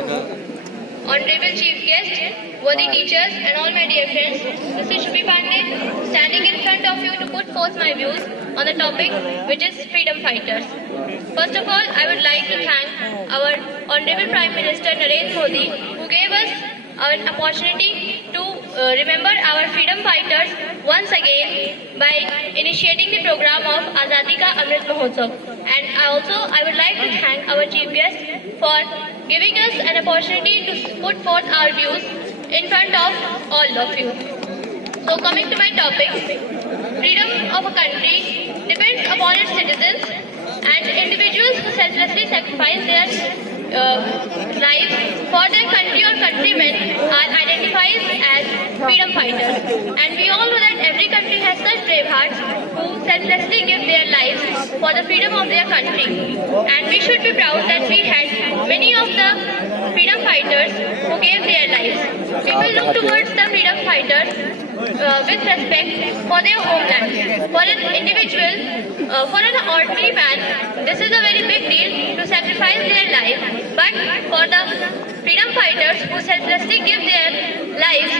Honorable Chief Guest, worthy teachers, and all my dear friends, this is Shubhi Pandey, standing in front of you to put forth my views on the topic, which is freedom fighters. First of all, I would like to thank our Honorable Prime Minister Narendra Modi, who gave us an opportunity to remember our freedom fighters once again by initiating the program of Azadi ka amrit mahotsav. And I would like to thank our chief guest for giving us an opportunity to put forth our views in front of all of you. So coming to my topic, freedom of a country depends upon its citizens, and individuals who selflessly sacrifice their lives for their country or countrymen are identified as freedom fighters. And we all know that every country has such brave hearts who selflessly give their lives for the freedom of their country. And we should be proud that we had many of the freedom fighters who gave their lives. People look towards the freedom fighters with respect for their homeland. For an individual, for an ordinary man, this is a very big deal to sacrifice their life. But for the freedom fighters who selflessly give their lives,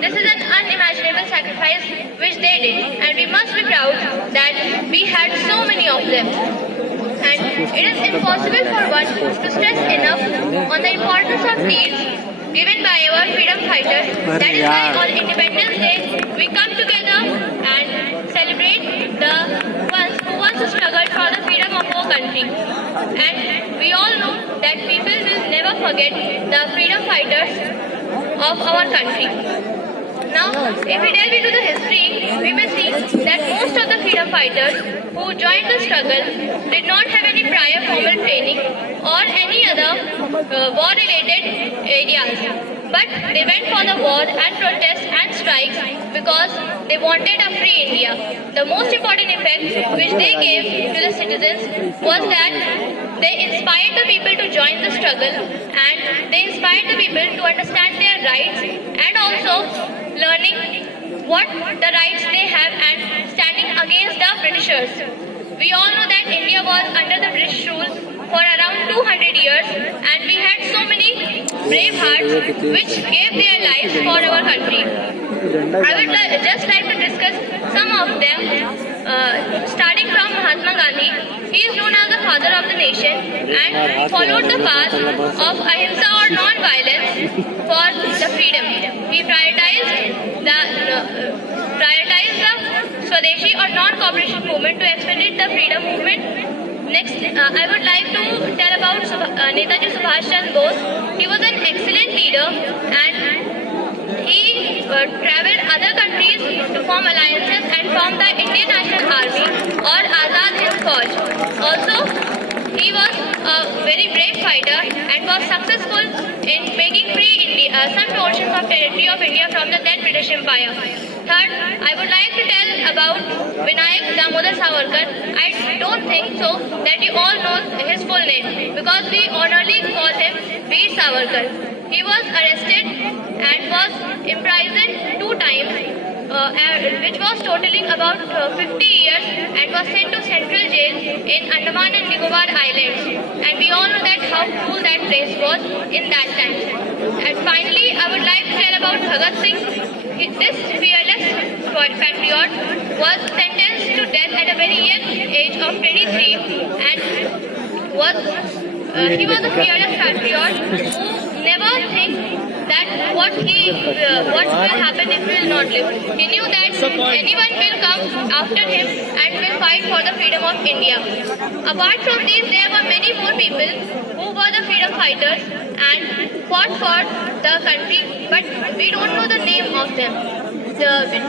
this is an unimaginable sacrifice which they did. And we must be proud that we had so many of them. And it is impossible for one to stress enough on the importance of deeds given by our freedom fighters. That is why on Independence Day we come together and celebrate the ones who once struggled for the freedom of our country. And we all know that people will never forget the freedom fighters of our country. Now, if we delve into the history, we may see that most of the freedom fighters who joined the struggle did not have any prior formal training or any other war-related areas. But they went for the war and protests and strikes because they wanted a free India. The most important effect which they gave to the citizens was that they inspired the people to join the struggle, and they inspired the people to understand their rights and also learning what the rights they have and standing against the Britishers. We all know that India was under the British rule for around 200 years, and we had so many brave hearts which gave their lives for our country. I would just like to discuss some of them, starting from Mahatma Gandhi. He is known as the father of the nation and followed the path of ahimsa or non-violence for the freedom. He prioritized the Swadeshi or non-cooperation movement to expedite the freedom movement. Next, I would like to tell about Netaji Subhash Chandra Bose. He was an excellent leader, and he traveled other countries to form alliances and form the Indian National Army or Azad Hind Fauj. Also, he was a very brave fighter and was successful in making free India, some portions of territory of India from the then British Empire. Third, I would like to tell about Vinayak Damodar Savarkar. I don't think so that you all know his full name because we honorably call him Veer Savarkar. He was arrested and was imprisoned 2 times, which was totaling about 50 years, and was sent to central jail in Andaman and Nicobar Islands. And we all know that how cool that place was in that time. And finally, I would like to tell about Bhagat Singh. This fearless patriot was sentenced to death at a very young age of 23, and he was a fearless patriot who never think that what will happen if he will not live. He knew that anyone will come after him and will fight for the freedom of India. Apart from these, there were many more people who were the freedom fighters and fought for the country, but we don't know the name of them,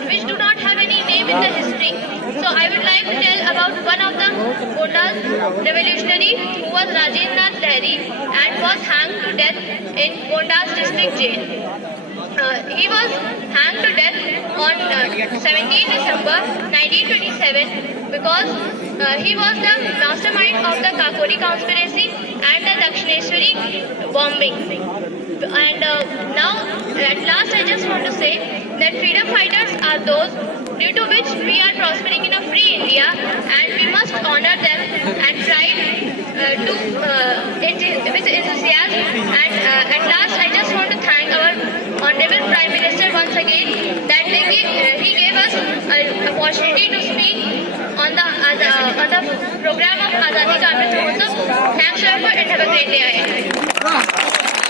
which do not have any name in the history. So I would like to tell about one of the Gonda's revolutionary who was Rajendranath Lahiri and was hanged to death in Gonda's district jail. He was hanged to death on 17 December 1927 because he was the mastermind of the Kakori conspiracy and the Dakshineswari bombing. And now, at last, I just want to say that freedom fighters are those due to which we are prospering in a free India, and we must honor them and try with enthusiasm And at last, I just want to thank our Honorable Prime Minister once again that he gave us an opportunity to speak on the program of Azadi Amrit Mahotsav. Thanks a lot and have a great day ahead.